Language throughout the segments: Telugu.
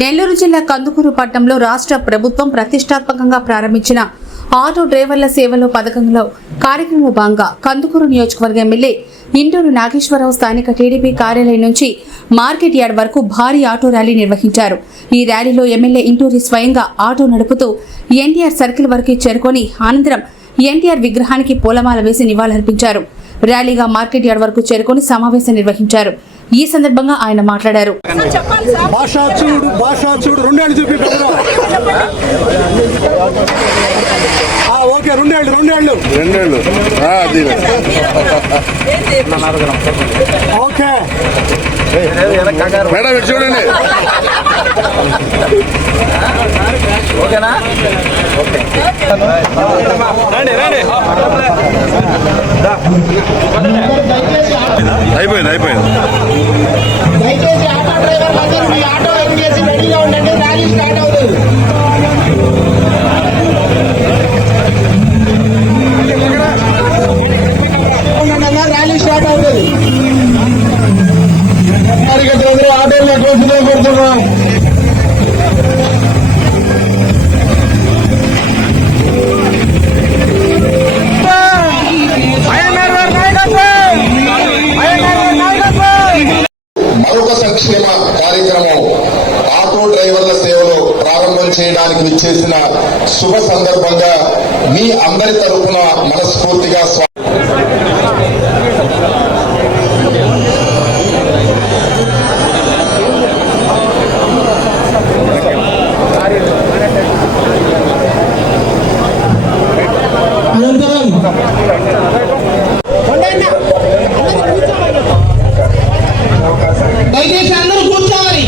నెల్లూరు జిల్లా కందుకూరు పట్టణంలో రాష్ట్ర ప్రభుత్వం ప్రతిష్టాత్మకంగా ప్రారంభించిన ఆటో డ్రైవర్ల సేవలో పథకంలో కార్యక్రమంలో భాగంగా కందుకూరు నియోజకవర్గ ఎమ్మెల్యే ఇంటూరు నాగేశ్వరరావు స్థానిక టీడీపీ కార్యాలయం నుంచి మార్కెట్ యార్డ్ వరకు భారీ ఆటో ర్యాలీ నిర్వహించారు. ఈ ర్యాలీలో ఎమ్మెల్యే ఇంటూరి స్వయంగా ఆటో నడుపుతూ ఎన్టీఆర్ సర్కిల్ వరకు చేరుకొని అనంతరం ఎన్టీఆర్ విగ్రహానికి పూలమాల వేసి నివాళులర్పించారు. ర్యాలీగా మార్కెట్ యార్డ్ వరకు చేరుకొని సమావేశం నిర్వహించారు. ఈ సందర్భంగా ఆయన మాట్లాడారు. చూడండి ఓకేనా? అయిపోయింది దయచేసి ఆటో డ్రైవర్ అందరూ మీ ఆటో ఎక్కేసి రెడీగా ఉండండి. ర్యాలీ స్టార్ట్ అవుతుంది. ర్యాలీ స్టార్ట్ అవుతుంది. ఆటోలో కోసులో పెడుతున్నాం. మరొక సంక్షేమ కార్యక్రమం ఆటో డ్రైవర్ల సేవలో ప్రారంభం చేయడానికి విచ్చేసిన శుభ సందర్భంగా మీ అందరి తరపున మనస్ఫూర్తిగా దయచేసి అందరూ కూర్చోవాలి.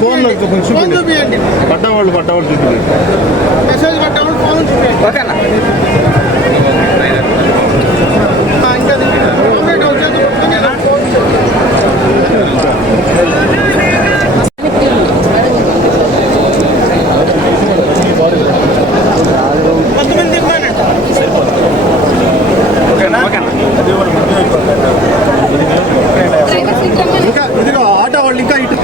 ఫోన్ చూపించండి. పట్టవాళ్ళు చూపించండి. మెసేజ్ పట్టవాళ్ళు ఫోన్ చూపించండి. ఓకేనా? ఇంకా ఇదిగో ఆటో వాళ్ళు ఇంకా ఇటు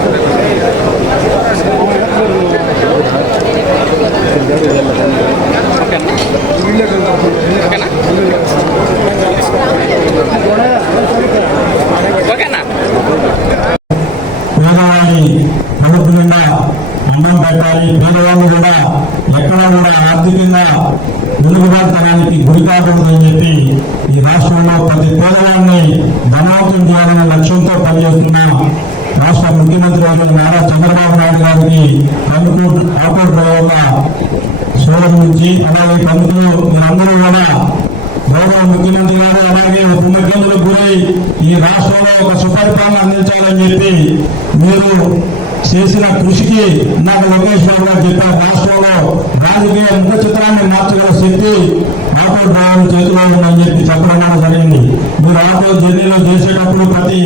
పేదవాళ్ళని కడుపు నిండా అన్నం పెట్టాలి. పేదవాళ్ళు కూడా ఎక్కడా కూడా ఆర్థికంగా వెనుకబాటుతనానికి గురి కాకూడదని చెప్పి ఈ రాష్ట్రంలో ప్రతి పేదవాడిని ధనవంతం చేయాలనే లక్ష్యంతో పనిచేస్తున్న రాష్ట్ర ముఖ్యమంత్రి నారా చంద్రబాబు నాయుడు గారికి కందుకూరు ఆటో డ్రైవర్ల సోదరు నుంచి అలాగే కందుకూరు మీరందరూ కూడా గౌరవ ముఖ్యమంత్రి గారు అలాగే ఉపముఖ్యమంత్రులకు గురై ఈ రాష్ట్రంలో ఒక సుపరిపాలన అందించాలని చెప్పి మీరు చేసిన కృషికి నాకు లోకేశ్వర గారు చెప్పారు. రాష్ట్రంలో రాజకీయ ముఖ చిత్రాన్ని మార్చగల శక్తి ఆటో డ్రైవర్ చేతిలో ఉందని చెప్పి చెప్పడం జరిగింది. మీరు ఆటో జర్నీలో చేసేటప్పుడు ప్రతి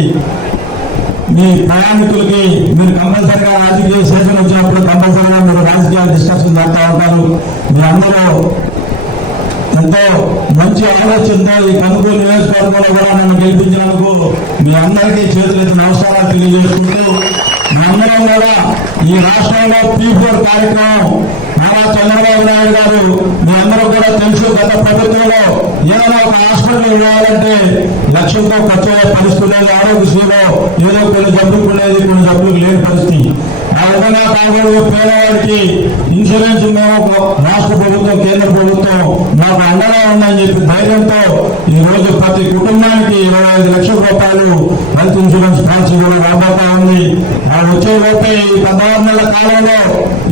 మీ ప్రయాణికులకి మీరు కంపల్సరిగా రాజకీయ సెషన్ వచ్చినప్పుడు కంపల్సరిగా మీరు రాజకీయ డిస్కషన్ జరుగుతూ ఉంటారు. మీ అందరూ ఎంతో మంచి ఆలోచనతో ఈ కందుకూరు నియోజకవర్గంలో కూడా నన్ను గెలిపించినందుకు మీ అందరికీ చేతులెత్తి నమస్కారాలు తెలియజేసుకుంటూ మీ అందరం కూడా ఈ రాష్ట్రంలో P4 కార్యక్రమం నారా చంద్రబాబు నాయుడు గారు మీ అందరూ కూడా తెలుసు. గత ప్రభుత్వంలో ఏదైనా ఒక హాస్పిటల్ ఇవ్వాలంటే లక్ష్యంతో ఖర్చు అయ్యే పరిస్థితి లేదు. ఆరోగ్యశ్రీలో ఏదో కొన్ని జబ్బులకు ఉండేది, కొన్ని జబ్బులకు లేని పరిస్థితి. ఆ విధంగా కాకుండా పేదవాడికి ఇన్సూరెన్స్ మేము రాష్ట్ర ప్రభుత్వం, కేంద్ర ప్రభుత్వం మాకు అండగా ఉందని చెప్పి ధైర్యంతో ఈ రోజు ప్రతి కుటుంబానికి 25 లక్షల రూపాయలు హెల్త్ ఇన్సూరెన్స్ పాలసీ కూడా రాబోతా ఉంది. వచ్చే లోపే ఈ 16 నెలల కాలంలో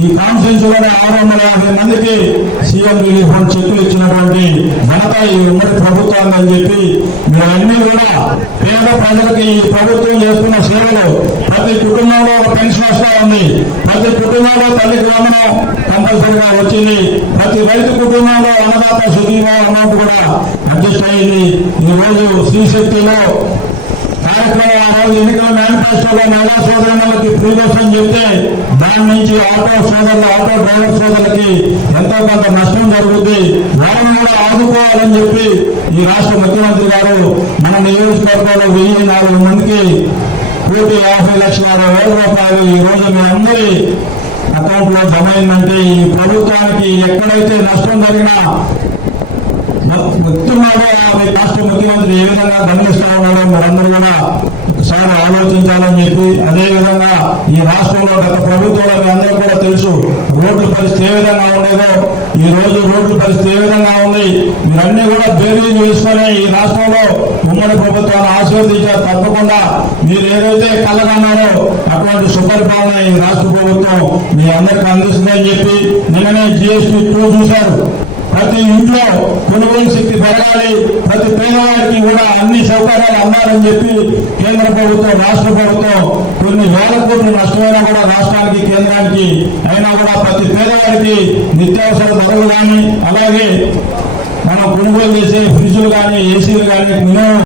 ఈ కాన్స్టిట్యూన్సీలోనే 650 మందికి సీఎం రిలీఫ్ ఫండ్ చెక్కులు ఇచ్చినటువంటి ఘనత ఈ ఉమ్మడి ప్రభుత్వాన్ని అని చెప్పి మీరు అన్ని కూడా పేద ప్రజలకి ఈ ప్రభుత్వం చేస్తున్న సేవలు ప్రతి కుటుంబంలో ఒక పెన్షన్ వస్తూ ఉంది. ప్రతి కుటుంబంలో తల్లికి వందనం కంపల్సరీగా వచ్చింది. ప్రతి రైతు కుటుంబంలో అన్నదాత సుఖీభావ అమౌంట్ కూడా అడ్జస్ట్ అయింది. ఈ రోజు శ్రీశక్తిలో కార్యక్రమం ఆ రోజు ఎన్నికల మేనిఫెస్టోలో మహిళా సోదరులకి ఫ్రీ బస్ అని చెప్తే దాని నుంచి ఆటో డ్రైవర్ సోదరులకి ఎంతో కొంత నష్టం జరుగుతుంది. వారిని కూడా ఆదుకోవాలని చెప్పి ఈ రాష్ట్ర ముఖ్యమంత్రి గారు మన నియోజకవర్గంలో 1004 మందికి 1,50,60,000 రూపాయలు ఈ రోజు మీ అందరి అకౌంట్ లో జమ అయిందంటే ఈ ప్రభుత్వానికి ఎక్కడైతే నష్టం జరిగినా వ్యక్తున్నారో రాష్ట్ర ముఖ్యమంత్రి ఏ విధంగా గమనిస్తా ఉన్నారో మీరందరూ కూడా ఒకసారి ఆలోచించాలని చెప్పి, అదేవిధంగా ఈ రాష్ట్రంలో గత ప్రభుత్వంలో మీ అందరూ కూడా తెలుసు రోడ్ల పరిస్థితి ఏ విధంగా ఉండేదో ఈ రోజు రోడ్ల పరిస్థితి ఏ విధంగా ఉంది. మీరన్నీ కూడా బేరీజ్ వేసుకొని ఈ రాష్ట్రంలో ఉమ్మడి ప్రభుత్వాన్ని ఆశీర్వదించారు. తప్పకుండా మీరు ఏదైతే కలగన్నారో అటువంటి సుపరిపాలన ఈ రాష్ట్ర ప్రభుత్వం మీ అందరికీ అందిస్తుందని చెప్పి నిన్ననే GST 2 చూశారు. ప్రతి ఇంట్లో కొనుగోలు శక్తి పెరగాలి, ప్రతి పేదవాడికి కూడా అన్ని సౌకర్యాలు అందాలని చెప్పి కేంద్ర ప్రభుత్వం, రాష్ట్ర ప్రభుత్వం కొన్ని వేల కోట్లు నష్టమైనా కూడా రాష్ట్రానికి, కేంద్రానికి అయినా కూడా ప్రతి పేదవాడికి నిత్యావసర ధరలు కానీ, అలాగే మనం కొనుగోలు చేసే ఫ్రిడ్జ్లు కానీ, ఏసీలు కానీ